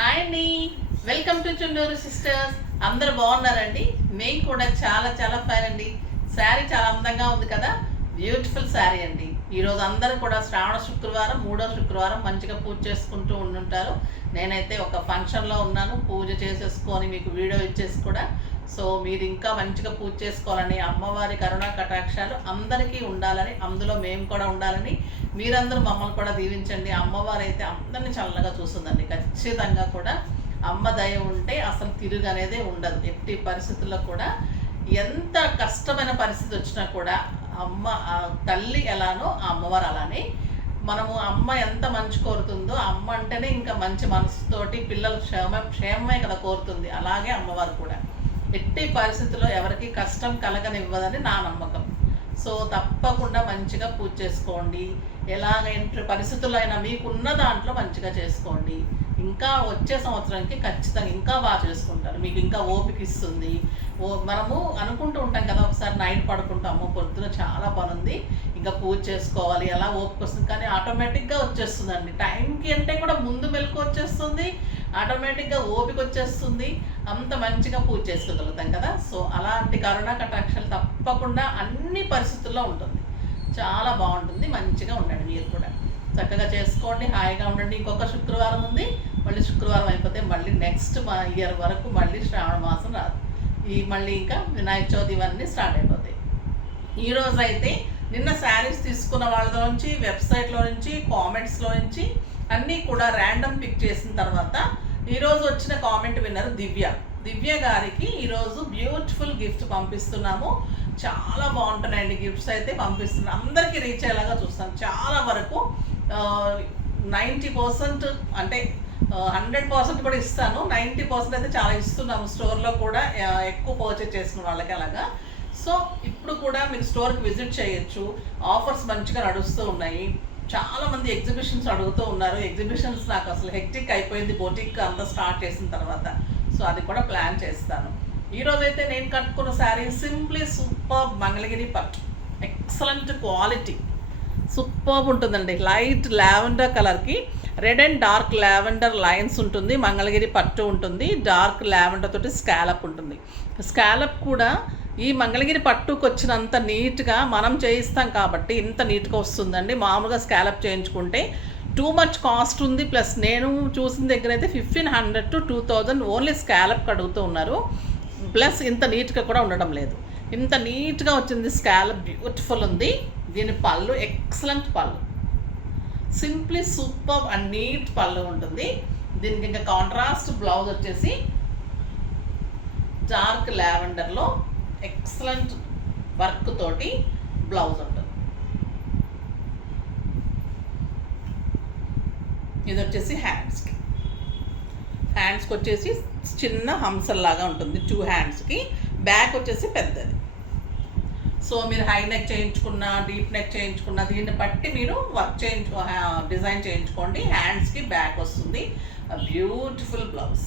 Hi అండి, welcome to Chunduru sisters. అందరు బాగున్నారండి? మేము కూడా చాలా చాలా ఫైన్ అండి. శారీ చాలా అందంగా ఉంది కదా, బ్యూటిఫుల్ శారీ అండి. ఈరోజు అందరూ కూడా శ్రావణ శుక్రవారం, మూడో శుక్రవారం మంచిగా పూజ చేసుకుంటూ ఉండుంటారు. నేనైతే ఒక ఫంక్షన్లో ఉన్నాను, పూజ చేసేసుకొని మీకు వీడియో ఇచ్చేసి కూడా. సో మీరు ఇంకా మంచిగా పూజ చేసుకోవాలని, అమ్మవారి కరుణా కటాక్షాలు అందరికీ ఉండాలని, అందులో మేము కూడా ఉండాలని, మీరందరూ మమ్మల్ని కూడా దీవించండి. అమ్మవారు అయితే అందరినీ చల్లగా చూస్తుందండి. ఖచ్చితంగా కూడా అమ్మ దయ ఉంటే అసలు తిరుగు అనేదే ఉండదు. ఎట్టి పరిస్థితుల్లో కూడా ఎంత కష్టమైన పరిస్థితి వచ్చినా కూడా అమ్మ తల్లి ఎలానో ఆ అమ్మవారు అలానే. మనము అమ్మ ఎంత మంచి కోరుతుందో, అమ్మ అంటేనే ఇంకా మంచి మనసుతోటి పిల్లలు క్షేమమే కదా కోరుతుంది. అలాగే అమ్మవారు కూడా ఎట్టి పరిస్థితుల్లో ఎవరికి కష్టం కలగనివ్వదని నా నమ్మకం. సో తప్పకుండా మంచిగా పూజ చేసుకోండి. ఎలాగైనా పరిస్థితుల్లో అయినా మీకున్న దాంట్లో మంచిగా చేసుకోండి. ఇంకా వచ్చే సంవత్సరానికి ఖచ్చితంగా ఇంకా బాగా చేసుకుంటారు. మీకు ఇంకా ఓపిక ఇస్తుంది. మనము అనుకుంటూ ఉంటాం కదా, ఒకసారి నైట్ పడుకుంటాము, పొద్దున చాలా పని ఉంది, ఇంకా పూజ చేసుకోవాలి, అలా ఓపిక వస్తుంది. కానీ ఆటోమేటిక్గా వచ్చేస్తుందండి. టైంకి అంటే కూడా ముందు మెలకు వచ్చేస్తుంది, ఆటోమేటిక్గా ఓపిక వచ్చేస్తుంది. అంత మంచిగా పూజ చేసుకోగలుగుతాం కదా. సో అలాంటి కరుణా కటాక్షాలు తప్పకుండా అన్ని పరిస్థితుల్లో ఉంటుంది. చాలా బాగుంటుంది. మంచిగా ఉండండి, మీరు కూడా చక్కగా చేసుకోండి, హాయిగా ఉండండి. ఇంకొక శుక్రవారం ఉంది, మళ్ళీ శుక్రవారం అయిపోతే మళ్ళీ నెక్స్ట్ ఇయర్ వరకు మళ్ళీ శ్రావణ మాసం రాదు. మళ్ళీ ఇంకా వినాయక చవితి ఇవన్నీ స్టార్ట్ అయిపోతాయి. ఈరోజు అయితే నిన్న శారీస్ తీసుకున్న వాళ్ళలో నుంచి, వెబ్సైట్లో నుంచి, కామెంట్స్లో నుంచి అన్నీ కూడా ర్యాండమ్ పిక్ చేసిన తర్వాత ఈరోజు వచ్చిన కామెంట్ విన్నర్ దివ్య గారికి ఈరోజు బ్యూటిఫుల్ గిఫ్ట్ పంపిస్తున్నాము. చాలా బాగుంటున్నాయండి గిఫ్ట్స్ అయితే పంపిస్తున్నాం. అందరికీ రీచ్ అయ్యేలాగా చూస్తాం. చాలా వరకు 90% అంటే 100% కూడా ఇస్తాను. 90% అయితే చాలా ఇస్తున్నాము. స్టోర్లో కూడా ఎక్కువ పర్చేజ్ చేసిన వాళ్ళకి అలాగా. సో ఇప్పుడు కూడా మీరు స్టోర్కి విజిట్ చేయొచ్చు. ఆఫర్స్ మంచిగా నడుస్తూ ఉన్నాయి. చాలామంది ఎగ్జిబిషన్స్ అడుగుతూ ఉన్నారు. ఎగ్జిబిషన్స్ నాకు అసలు హెక్టిక్ అయిపోయింది, బొటిక్ అంతా స్టార్ట్ చేసిన తర్వాత. సో అది కూడా ప్లాన్ చేస్తాను. ఈరోజైతే నేను కట్టుకున్న శారీ సింప్లీ సూపర్ మంగళగిరి పట్టు. ఎక్సలెంట్ క్వాలిటీ, సూపర్ ఉంటుందండి. లైట్ లావెండర్ కలర్కి red and dark lavender lines ఉంటుంది. మంగళగిరి పట్టు ఉంటుంది. డార్క్ లావెండర్ తోటి స్కాలప్ ఉంటుంది. స్కాలప్ కూడా ఈ మంగళగిరి పట్టుకు వచ్చినంత నీట్గా మనం చేయిస్తాం కాబట్టి ఇంత నీట్గా వస్తుందండి. మామూలుగా స్కాలప్ చేయించుకుంటే టూ మచ్ కాస్ట్ ఉంది. ప్లస్ నేను చూసిన దగ్గర అయితే 1500 to 2000 ఓన్లీ స్కాలప్ అడుగుతూ ఉన్నారు. ప్లస్ ఇంత నీట్గా కూడా ఉండడం లేదు. ఇంత నీట్గా వచ్చింది స్కాలప్, బ్యూటిఫుల్ ఉంది. దీని పళ్ళు ఎక్సలెంట్ పళ్ళు, సింప్లీ సూపర్ అండ్ నీట్ పళ్ళు ఉంటుంది. దీనికి ఇంకా కాంట్రాస్ట్ బ్లౌజ్ వచ్చేసి డార్క్ లావెండర్లో ఎక్సలెంట్ వర్క్ తోటి బ్లౌజ్ ఉంటుంది. ఇది వచ్చేసి హ్యాండ్స్కి వచ్చేసి చిన్న హంసల్లాగా ఉంటుంది 2 హ్యాండ్స్కి. బ్యాక్ వచ్చేసి పెద్దది. సో మీరు హై నెక్ చేయించుకున్నా, డీప్ నెక్ చేయించుకున్నా, దీన్ని బట్టి మీరు వర్క్ డిజైన్ చేయించుకోండి. హ్యాండ్స్కి బ్యాక్ వస్తుంది. బ్యూటిఫుల్ బ్లౌజ్,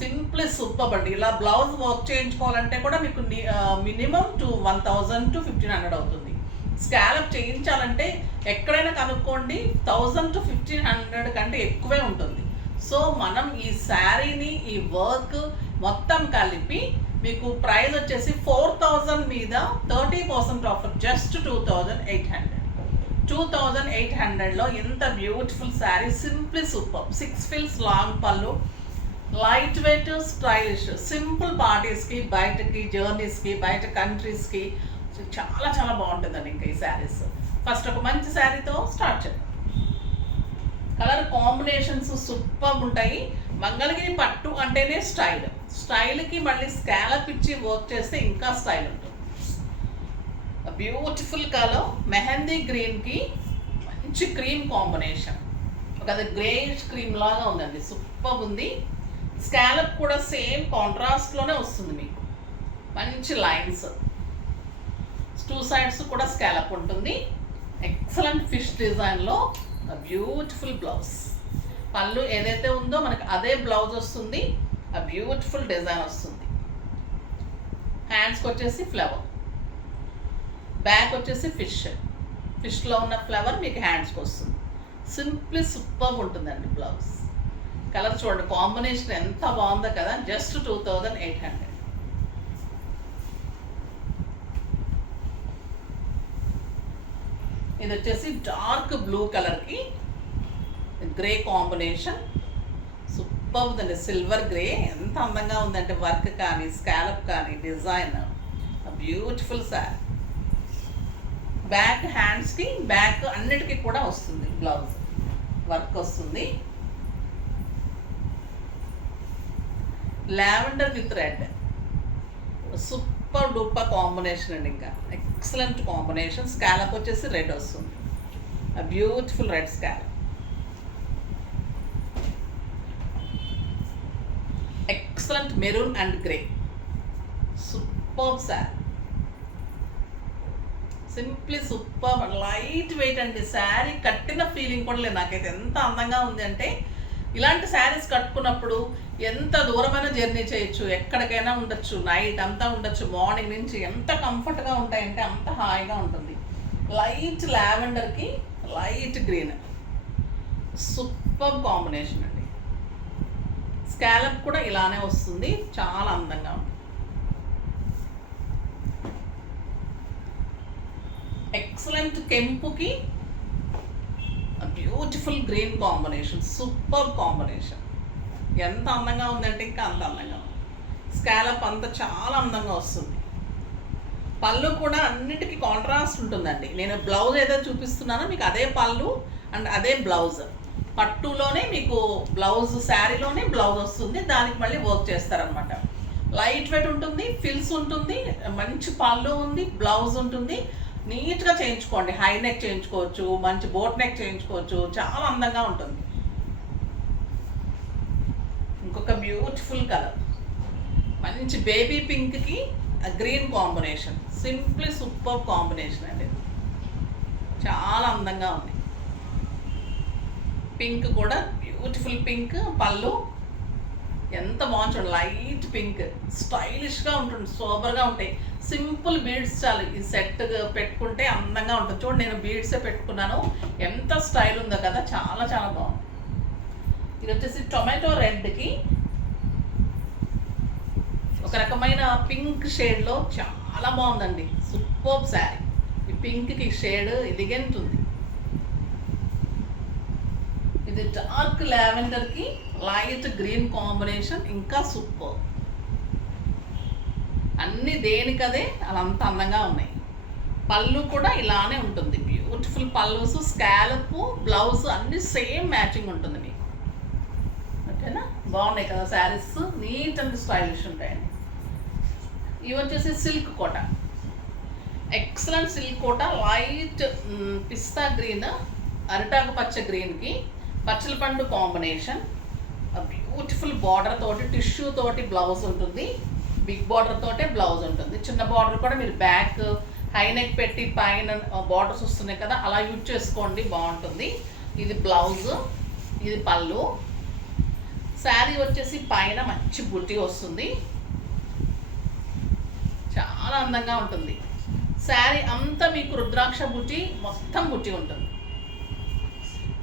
సింప్లీ సూపర్ అండి. ఇలా బ్లౌజ్ వర్క్ చేయించుకోవాలంటే కూడా మీకు మినిమం 1000 to 1500 అవుతుంది. స్కాలప్ చేయించాలంటే ఎక్కడైనా కనుక్కోండి, 1000 to 1500 కంటే ఎక్కువే ఉంటుంది. సో మనం ఈ శారీని, ఈ వర్క్ మొత్తం కలిపి మీకు ప్రైస్ వచ్చేసి 4000 మీద 30% ఆఫర్, జస్ట్ 2800లో ఇంత బ్యూటిఫుల్ శారీ, సింప్లీ సూపర్. 6 ఫిల్స్ long pallu, light weight, stylish, simple పార్టీస్కి, బయటకి జర్నీస్కి, బయట కంట్రీస్కి చాలా చాలా బాగుంటుందండి. ఇంకా ఈ శారీస్ ఫస్ట్ ఒక మంచి శారీతో స్టార్ట్ చేద్దాం. కలర్ కాంబినేషన్స్ సూపర్ ఉంటాయి. మంగళగిరి పట్టు అంటేనే స్టైల్కి మళ్ళీ స్కాలప్ ఇచ్చి వర్క్ చేస్తే ఇంకా స్టైల్ ఉంటుంది. బ్యూటిఫుల్ కలర్, మెహందీ గ్రీన్కి మంచి క్రీమ్ కాంబినేషన్, ఒక గ్రేష్ క్రీమ్ లాగా ఉందండి, సూపర్ ఉంది. స్కాలప్ కూడా సేమ్ కాంట్రాస్ట్లోనే వస్తుంది మీకు. మంచి లైన్స్, 2 sides కూడా స్కాలప్ ఉంటుంది. ఎక్సలెంట్ ఫిష్ డిజైన్లో బ్యూటిఫుల్ బ్లౌజ్. పళ్ళు ఏదైతే ఉందో మనకి అదే బ్లౌజ్ వస్తుంది. ఆ బ్యూటిఫుల్ డిజైన్ వస్తుంది. హ్యాండ్స్కి వచ్చేసి ఫ్లవర్, బ్యాక్ వచ్చేసి ఫిష్లో ఉన్న ఫ్లవర్ మీకు హ్యాండ్స్కి వస్తుంది. సింప్లీ సూపర్ ఉంటుందండి బ్లౌజ్. కలర్ చూడండి, కాంబినేషన్ ఎంత బాగుందో కదా. జస్ట్ 2800. ఇది వచ్చేసి డార్క్ బ్లూ కలర్కి గ్రే కాంబినేషన్. సూపర్ ఉందండి, సిల్వర్ గ్రే. ఎంత అందంగా ఉందంటే వర్క్ కానీ స్కాలప్ కానీ డిజైన్, బ్యూటిఫుల్ సారీ. బ్యాక్ హ్యాండ్స్కి బ్యాక్ అన్నిటికీ కూడా వస్తుంది, బ్లౌజ్ వర్క్ వస్తుంది. Lavender with red, super duper combination అండి. ఇంకా ఎక్సలెంట్ కాంబినేషన్. స్కాలప్ వచ్చేసి రెడ్ వస్తుంది, beautiful red scallop. Excellent maroon and grey, super sorry. Simply super, light weight అండి. శారీ కట్టిన ఫీలింగ్ కూడా లేదు నాకైతే. ఎంత అందంగా ఉంది అంటే ఇలాంటి శారీస్ కట్టుకున్నప్పుడు ఎంత దూరమైన జర్నీ చేయొచ్చు, ఎక్కడికైనా ఉండొచ్చు, నైట్ అంతా ఉండొచ్చు, మార్నింగ్ నుంచి ఎంత కంఫర్ట్గా ఉంటాయంటే అంత హాయిగా ఉంటుంది. లైట్ లావెండర్కి లైట్ గ్రీన్, సూపర్ కాంబినేషన్ అండి. స్కాలప్ కూడా ఇలానే వస్తుంది, చాలా అందంగా ఉంది. ఎక్సలెంట్ కెంపుకి beautiful green combination, super combination. ఎంత అందంగా ఉందంటే ఇంకా అంత అందంగా ఉంది. స్కాలప్ అంతా చాలా అందంగా వస్తుంది. పళ్ళు కూడా అన్నిటికీ కాంట్రాస్ట్ ఉంటుందండి. నేను బ్లౌజ్ ఏదో చూపిస్తున్నానో మీకు అదే పళ్ళు అండ్ అదే బ్లౌజ్. పట్టులోనే మీకు బ్లౌజ్, శారీలోనే బ్లౌజ్ వస్తుంది, దానికి మళ్ళీ వర్క్ చేస్తారనమాట. లైట్ వెయిట్ ఉంటుంది, ఫిల్స్ ఉంటుంది, మంచి పళ్ళు ఉంది, బ్లౌజ్ ఉంటుంది. నీట్గా చేయించుకోండి, హై నెక్ చేయించుకోవచ్చు, మంచి బోట్ నెక్ చేయించుకోవచ్చు, చాలా అందంగా ఉంటుంది. ఇంకొక బ్యూటిఫుల్ కలర్, మంచి బేబీ పింక్కి green combination, simply super combination అండి. చాలా అందంగా ఉంది. పింక్ కూడా బ్యూటిఫుల్ పింక్, పళ్ళు ఎంత బాగుంటుంది, లైట్ పింక్, స్టైలిష్గా ఉంటుంది, సూపర్గా ఉంటాయి. సింపుల్ బీడ్స్ చాలు ఈ సెట్ పెట్టుకుంటే అందంగా ఉంటుంది. చూడండి, నేను బీడ్సే పెట్టుకున్నాను, ఎంత స్టైల్ ఉందో కదా, చాలా చాలా బాగుంది. ఇది వచ్చేసి టొమాటో రెడ్కి ఒక రకమైన పింక్ షేడ్లో చాలా బాగుందండి, సూపర్ శారీ. ఈ పింక్కి షేడ్ ఎలిగెంట్ ఉంది. ఇది డార్క్ లావెండర్కి లైట్ గ్రీన్ కాంబినేషన్, ఇంకా సూపర్. అన్నీ దేనికదే అలా అంత అందంగా ఉన్నాయి. పళ్ళు కూడా ఇలానే ఉంటుంది, బ్యూటిఫుల్ పళ్ళుస్, స్కాలప్, బ్లౌజ్ అన్నీ సేమ్ మ్యాచింగ్ ఉంటుంది మీకు. ఓకేనా, బాగున్నాయి కదా శారీస్, నీట్ అండ్ స్టైలిష్ ఉంటాయండి. ఇవి వచ్చేసి సిల్క్ కోట, ఎక్సలెంట్ సిల్క్ కోట. లైట్ పిస్తా గ్రీన్, అరిటాకు పచ్చ గ్రీన్కి పచ్చల పండు కాంబినేషన్, బ్యూటిఫుల్ బార్డర్ తోటి, టిష్యూ తోటి బ్లౌజ్ ఉంటుంది, బిగ్ బార్డర్ తోటే బ్లౌజ్ ఉంటుంది. చిన్న బార్డర్ కూడా మీరు బ్యాక్ హై నెక్ పెట్టి పైన బార్డర్స్ వస్తున్నాయి కదా, అలా యూజ్ చేసుకోండి, బాగుంటుంది. ఇది బ్లౌజ్, ఇది పళ్ళు. శారీ వచ్చేసి పైన మంచి బుట్టి వస్తుంది, చాలా అందంగా ఉంటుంది. శారీ అంతా మీకు రుద్రాక్ష బుట్టి, మొత్తం బుట్టి ఉంటుంది.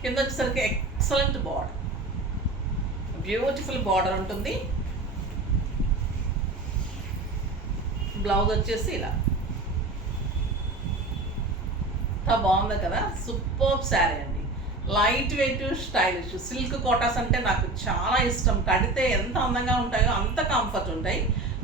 కింద వచ్చేసరికి ఎక్సలెంట్ బార్డర్, బ్యూటిఫుల్ బార్డర్ ఉంటుంది. బ్లౌజ్ వచ్చేసి ఇలా బాగుంది కదా, సూపర్ శారీ అండి. Light weight, stylish. Silk Kotas అంటే నాకు చాలా ఇష్టం. కడితే ఎంత అందంగా ఉంటాయో అంత కంఫర్ట్ ఉంటాయి,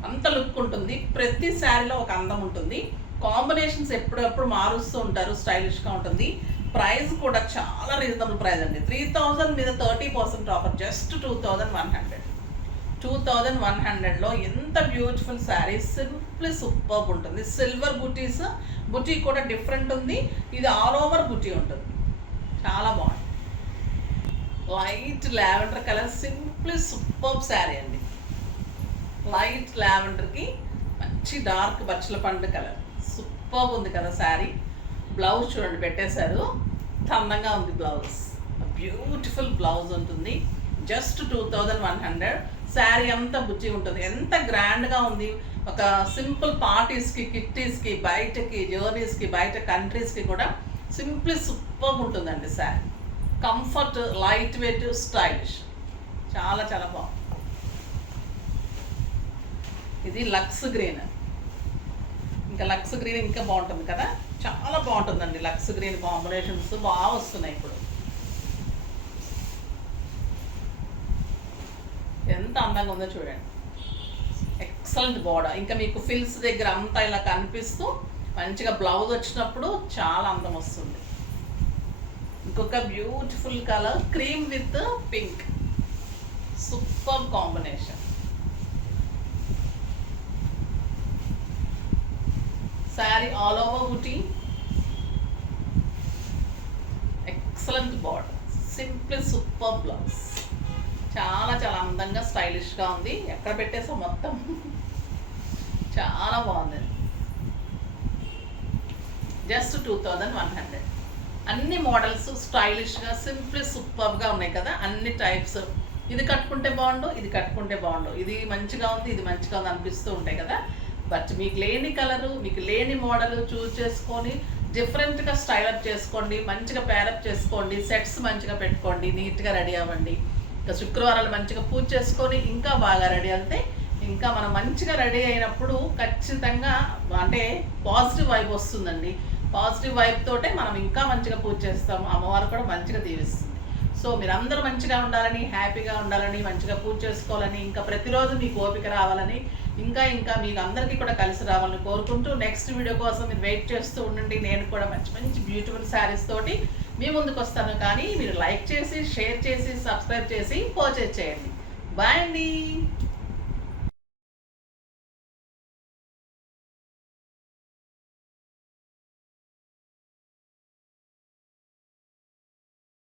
అంత లుక్ ఉంటుంది. ప్రతి శారీలో ఒక అందం ఉంటుంది. కాంబినేషన్స్ ఎప్పుడెప్పుడు మారుస్తూ ఉంటారు, స్టైలిష్గా ఉంటుంది. ప్రైస్ కూడా చాలా రీజనబుల్ ప్రైస్ అండి. 3000 మీద 30% ఆఫర్, జస్ట్ 2100. 2100లో ఎంత బ్యూటిఫుల్ శారీ, సింప్లీ సూపర్ ఉంటుంది. సిల్వర్ బుటీస్, బుటీ కూడా డిఫరెంట్ ఉంది. ఇది ఆల్ ఓవర్ బుటీ ఉంటుంది, చాలా బాగుంది. Light lavender colour, simply super sari అండి. లైట్ లావెండర్కి మంచి డార్క్ బచ్చల పండు కలర్, సూపర్ ఉంది కదా శారీ. బ్లౌజ్ చూడండి పెట్టేశారు, అందంగా ఉంది బ్లౌజ్, బ్యూటిఫుల్ బ్లౌజ్ ఉంటుంది. జస్ట్ 2100. శారీ అంతా బుజ్జి ఉంటుంది, ఎంత గ్రాండ్గా ఉంది. ఒక సింపుల్ పార్టీస్కి, కిట్టీస్కి, బయటకి జర్నీస్కి, బయట కంట్రీస్కి కూడా సింప్లీ సూపర్ ఉంటుందండి sari. Comfort, light weight, stylish, చాలా చాలా బాగుంది. ఇది లక్స్ గ్రీన్, ఇంకా లక్స్ గ్రీన్ ఇంకా బాగుంటుంది కదా, చాలా బాగుంటుందండి. లక్స్ గ్రీన్ కాంబినేషన్స్ బాగా వస్తున్నాయి ఇప్పుడు. ఎంత అందంగా ఉందో చూడండి. ఎక్సలెంట్ బోర్డర్, ఇంకా మీకు ఫిల్స్ దగ్గర అంతా ఇలా కనిపిస్తూ మంచిగా బ్లౌజ్ వచ్చినప్పుడు చాలా అందం వస్తుంది. ఇంకొక beautiful colour cream with pink, super combination. Sari all over బుటీ, excellent border, simple super blouse, చాలా చాలా అందంగా స్టైలిష్గా ఉంది. ఎక్కడ పెట్టేసాం మొత్తం చాలా బాగుంది. జస్ట్ 2100. అన్ని మోడల్స్ స్టైలిష్గా సింపుల్ సూపర్గా ఉన్నాయి కదా, అన్ని టైప్స్. ఇది కట్టుకుంటే బాగుండు, ఇది కట్టుకుంటే బాగుండు, ఇది మంచిగా ఉంది, ఇది మంచిగా ఉంది అనిపిస్తూ ఉంటాయి కదా. బట్ మీకు లేని కలరు, మీకు లేని మోడల్ చూస్ చేసుకొని డిఫరెంట్గా స్టైలప్ చేసుకోండి, మంచిగా ప్యారప్ చేసుకోండి, సెట్స్ మంచిగా పెట్టుకోండి, నీట్గా రెడీ అవ్వండి. ఇంకా శుక్రవారాలు మంచిగా పూజ చేసుకొని ఇంకా బాగా రెడీ అయితే ఇంకా మనం మంచిగా రెడీ అయినప్పుడు ఖచ్చితంగా అంటే పాజిటివ్ వైబ్ వస్తుందండి. పాజిటివ్ వైబ్ తోటే మనం ఇంకా మంచిగా పూజ చేస్తాము, అమ్మవారు కూడా మంచిగా దీవిస్తుంది. సో మీరందరూ మంచిగా ఉండాలని, హ్యాపీగా ఉండాలని, మంచిగా పూజ చేసుకోవాలని, ఇంకా ప్రతిరోజు మీకు ఓపిక రావాలని, ఇంకా ఇంకా మీకు అందరికీ కూడా కలిసి రావాలని కోరుకుంటూ నెక్స్ట్ వీడియో కోసం మీరు వెయిట్ చేస్తూ ఉండండి. నేను కూడా మంచి మంచి బ్యూటిఫుల్ శారీస్ తోటి మీ ముందుకు వస్తాను. కానీ మీరు లైక్ చేసి, షేర్ చేసి, సబ్స్క్రైబ్ చేసి పర్చేజ్ చేయండి. బాయ్ అండి.